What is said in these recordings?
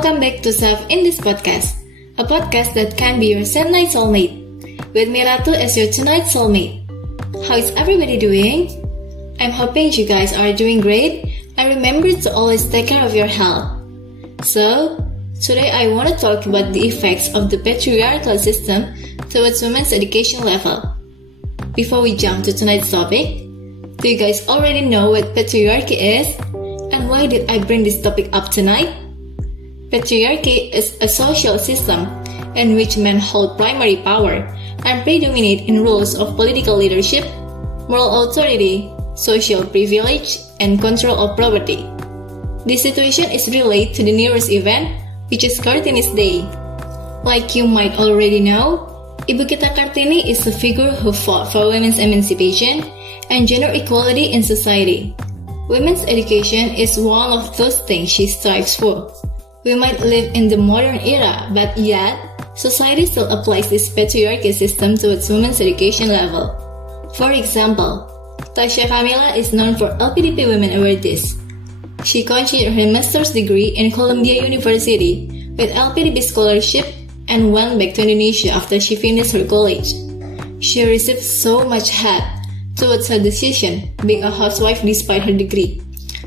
Welcome back to SEF Indisc Podcast, a podcast that can be your night soulmate. With me Ratu as your tonight soulmate. How is everybody doing? I'm hoping you guys are doing great and remember to always take care of your health. So, today I want to talk about the effects of the patriarchal system towards women's education level. Before we jump to tonight's topic, do you guys already know what patriarchy is? And why did I bring this topic up tonight? Patriarchy is a social system in which men hold primary power and predominate in roles of political leadership, moral authority, social privilege, and control of property. This situation is related to the nearest event, which is Kartini's Day. Like you might already know, Ibu Kita Kartini is a figure who fought for women's emancipation and gender equality in society. Women's education is one of those things she strives for. We might live in the modern era, but yet, society still applies this patriarchy system towards women's education level. For example, Tasha Kamila is known for LPDP Women Awards. She continued her master's degree in Columbia University with LPDP scholarship and went back to Indonesia after she finished her college. She received so much hate towards her decision being a housewife despite her degree.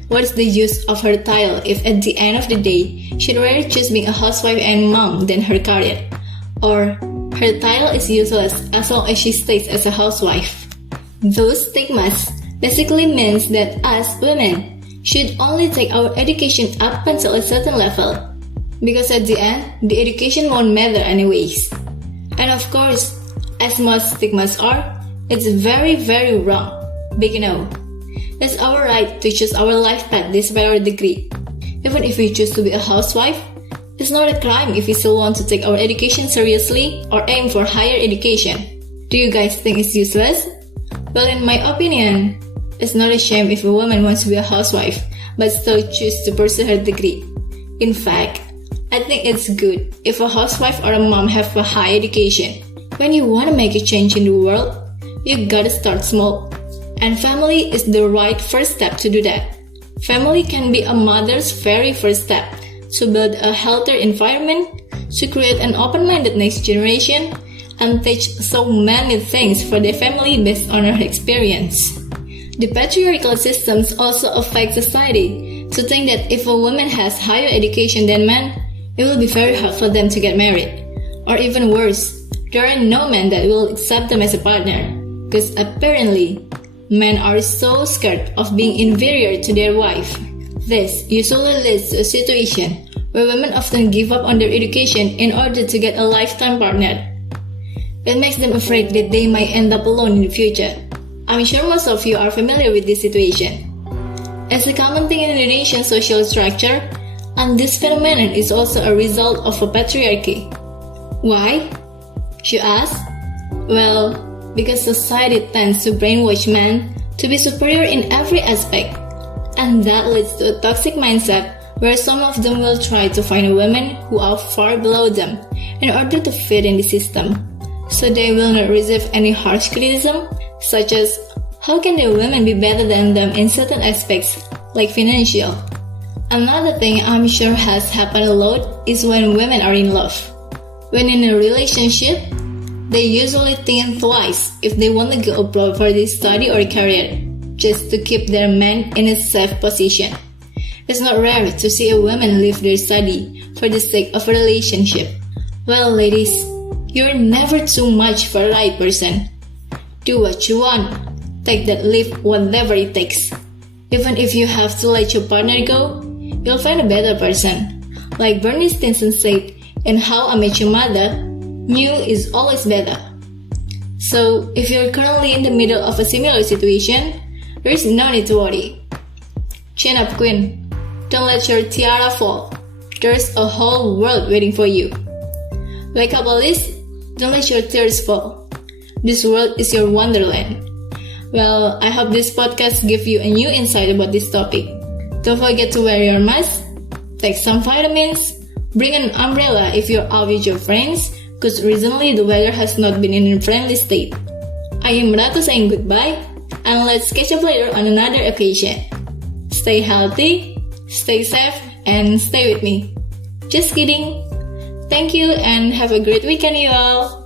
What is the use of her title if at the end of the day, she'd rather choose being a housewife and mom than her career? Or, her title is useless as long as she stays as a housewife. Those stigmas basically means that us women should only take our education up until a certain level, because at the end, the education won't matter anyways. And of course, as most stigmas are, it's very, very wrong. Big no. It's our right to choose our life path despite our degree. Even if we choose to be a housewife, it's not a crime if we still want to take our education seriously or aim for higher education. Do you guys think it's useless? Well, in my opinion, it's not a shame if a woman wants to be a housewife but still choose to pursue her degree. In fact, I think it's good if a housewife or a mom have a high education. When you want to make a change in the world, you gotta start small. And family is the right first step to do that. Family can be a mother's very first step to build a healthier environment, to create an open-minded next generation, and teach so many things for their family based on her experience. The patriarchal systems also affect society to think that if a woman has higher education than men, it will be very hard for them to get married. Or even worse, there are no men that will accept them as a partner, because apparently, men are so scared of being inferior to their wife. This usually leads to a situation where women often give up on their education in order to get a lifetime partner. It makes them afraid that they might end up alone in the future. I'm sure most of you are familiar with this situation. As a common thing in Indonesian social structure, and this phenomenon is also a result of a patriarchy. Why? You ask? Well, because society tends to brainwash men to be superior in every aspect, and that leads to a toxic mindset where some of them will try to find women who are far below them in order to fit in the system, so they will not receive any harsh criticism, such as, how can the women be better than them in certain aspects, like financial? Another thing I'm sure has happened a lot is when women are in love. When in a relationship, they usually think twice if they want to go abroad for their study or career, just to keep their man in a safe position. It's not rare to see a woman leave their study for the sake of a relationship. Well, ladies, you're never too much for the right person. Do what you want. Take that leap, whatever it takes. Even if you have to let your partner go, you'll find a better person. Like Bernie Stinson said in How I Met Your Mother, new is always better. So, if you're currently in the middle of a similar situation, there is no need to worry. Chin up, queen. Don't let your tiara fall. There's a whole world waiting for you. Wake up, Alice. Don't let your tears fall. This world is your wonderland. Well, I hope this podcast gives you a new insight about this topic. Don't forget to wear your mask, take some vitamins, bring an umbrella if you're out with your friends, because recently the weather has not been in a friendly state. I am Ratu saying goodbye, and let's catch up later on another occasion. Stay healthy, stay safe, and stay with me. Just kidding. Thank you and have a great weekend, you all.